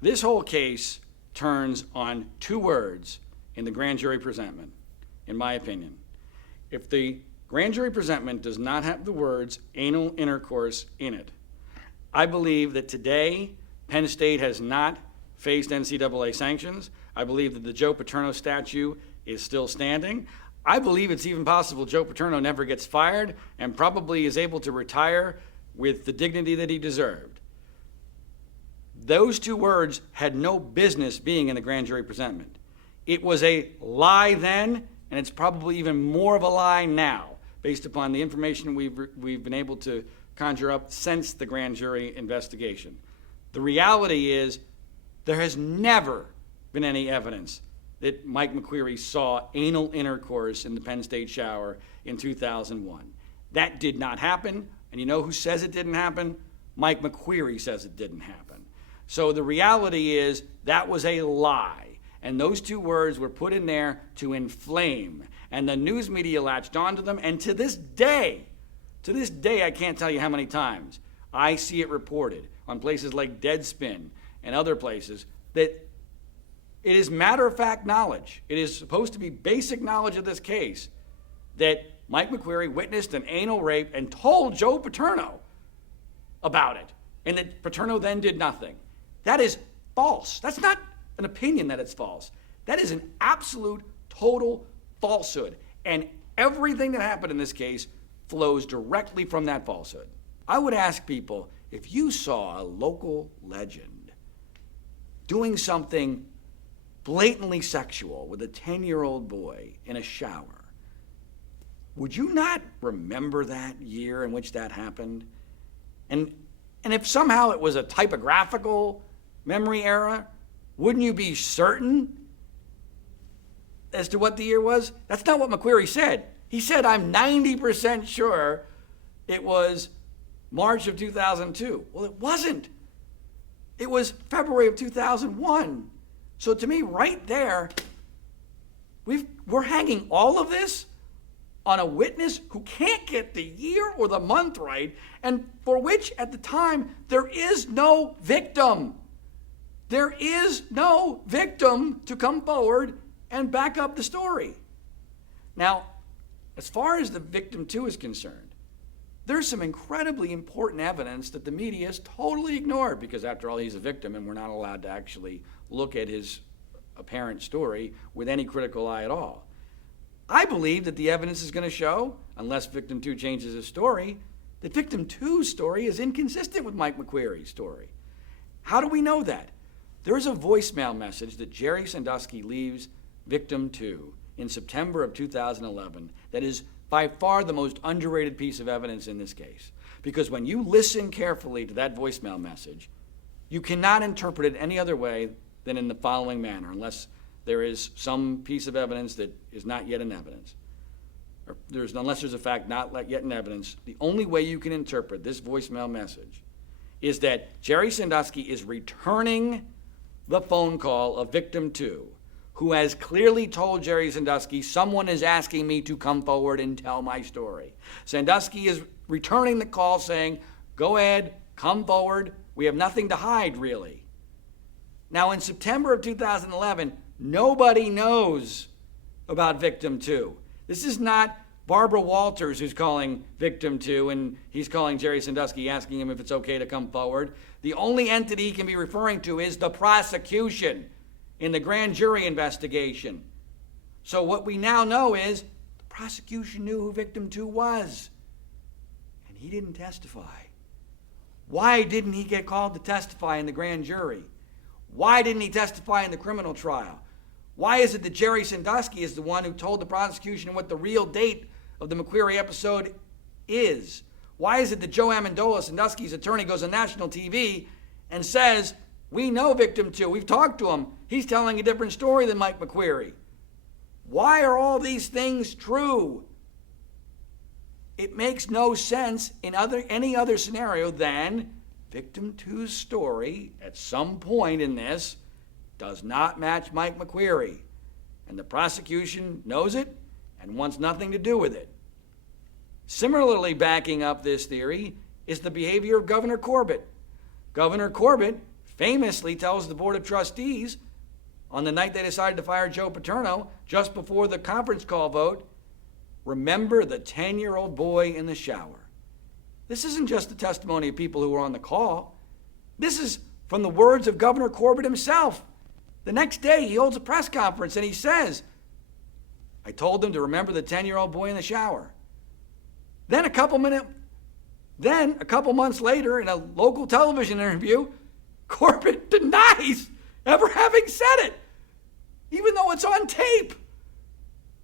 This whole case turns on two words in the grand jury presentment, in my opinion. If the grand jury presentment does not have the words anal intercourse in it, I believe that today Penn State has not faced NCAA sanctions. I believe that the Joe Paterno statue is still standing. I believe it's even possible Joe Paterno never gets fired and probably is able to retire with the dignity that he deserved. Those two words had no business being in the grand jury presentment. It was a lie then, and it's probably even more of a lie now, based upon the information we've been able to conjure up since the grand jury investigation. The reality is there has never been any evidence that Mike McQueary saw anal intercourse in the Penn State shower in 2001. That did not happen, and you know who says it didn't happen? Mike McQueary says it didn't happen. So the reality is that was a lie, and those two words were put in there to inflame, and the news media latched onto them, and to this day, I can't tell you how many times I see it reported on places like Deadspin and other places that it is matter-of-fact knowledge. It is supposed to be basic knowledge of this case that Mike McQueary witnessed an anal rape and told Joe Paterno about it, and that Paterno then did nothing. That is false. That's not an opinion that it's false. That is an absolute, total falsehood, and everything that happened in this case flows directly from that falsehood. I would ask people, if you saw a local legend doing something blatantly sexual with a 10-year-old boy in a shower, would you not remember that year in which that happened? And if somehow it was a typographical memory error, wouldn't you be certain as to what the year was? That's not what McQueary said. He said, I'm 90% sure it was March of 2002. Well, it wasn't. It was February of 2001. So to me, right there, we're hanging all of this on a witness who can't get the year or the month right, and for which, at the time, there is no victim. There is no victim to come forward and back up the story. Now, as far as the victim two is concerned, there's some incredibly important evidence that the media has totally ignored, because after all, he's a victim and we're not allowed to actually look at his apparent story with any critical eye at all. I believe that the evidence is going to show, unless victim two changes his story, that victim two's story is inconsistent with Mike McQueary's story. How do we know that? There is a voicemail message that Jerry Sandusky leaves victim two in September of 2011 that is by far the most underrated piece of evidence in this case. Because when you listen carefully to that voicemail message, you cannot interpret it any other way than in the following manner, unless there is some piece of evidence that is not yet in evidence. Or unless there's a fact not yet in evidence, the only way you can interpret this voicemail message is that Jerry Sandusky is returning the phone call of victim two, who has clearly told Jerry Sandusky, someone is asking me to come forward and tell my story. Sandusky is returning the call saying, go ahead, come forward. We have nothing to hide, really. Now, in September of 2011, nobody knows about victim two. This is not Barbara Walters who's calling victim two, and he's calling Jerry Sandusky asking him if it's okay to come forward. The only entity he can be referring to is the prosecution in the grand jury investigation. So what we now know is the prosecution knew who victim two was, and he didn't testify. Why didn't he get called to testify in the grand jury? Why didn't he testify in the criminal trial? Why is it that Jerry Sandusky is the one who told the prosecution what the real date of the McQueary episode is? Why is it that Joe Amendola, Sandusky's attorney, goes on national TV and says, we know victim two, we've talked to him, he's telling a different story than Mike McQueary? Why are all these things true? It makes no sense in any other scenario than victim two's story at some point in this does not match Mike McQueary, and the prosecution knows it and wants nothing to do with it. Similarly, backing up this theory is the behavior of Governor Corbett. Governor Corbett famously tells the Board of Trustees on the night they decided to fire Joe Paterno, just before the conference call vote, remember the 10-year-old boy in the shower. This isn't just the testimony of people who were on the call. This is from the words of Governor Corbett himself. The next day, he holds a press conference and he says, I told them to remember the 10-year-old boy in the shower. Then a couple months later, in a local television interview, Corbett denies ever having said it, even though it's on tape.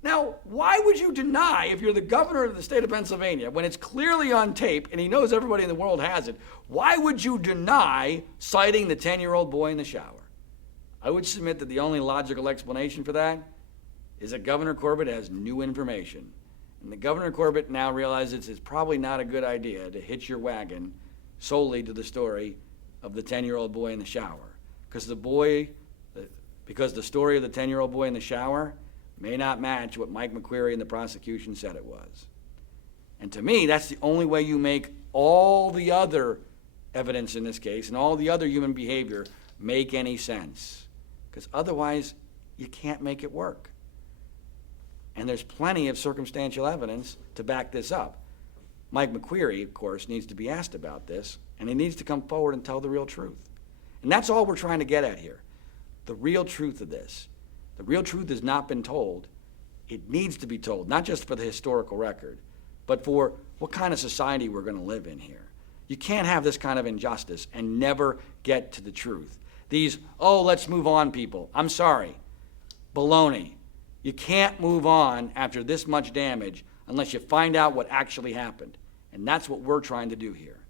Now, why would you deny, if you're the governor of the state of Pennsylvania, when it's clearly on tape and he knows everybody in the world has it, why would you deny citing the 10-year-old boy in the shower? I would submit that the only logical explanation for that is that Governor Corbett has new information. And the Governor Corbett now realizes it's probably not a good idea to hitch your wagon solely to the story of the 10-year-old boy in the shower. Because the story of the 10-year-old boy in the shower may not match what Mike McQueary and the prosecution said it was. And to me, that's the only way you make all the other evidence in this case and all the other human behavior make any sense. Because otherwise, you can't make it work. And there's plenty of circumstantial evidence to back this up. Mike McQueary, of course, needs to be asked about this, and he needs to come forward and tell the real truth. And that's all we're trying to get at here. The real truth of this. The real truth has not been told. It needs to be told, not just for the historical record, but for what kind of society we're going to live in here. You can't have this kind of injustice and never get to the truth. These, let's move on people. I'm sorry. Baloney. You can't move on after this much damage unless you find out what actually happened. And that's what we're trying to do here.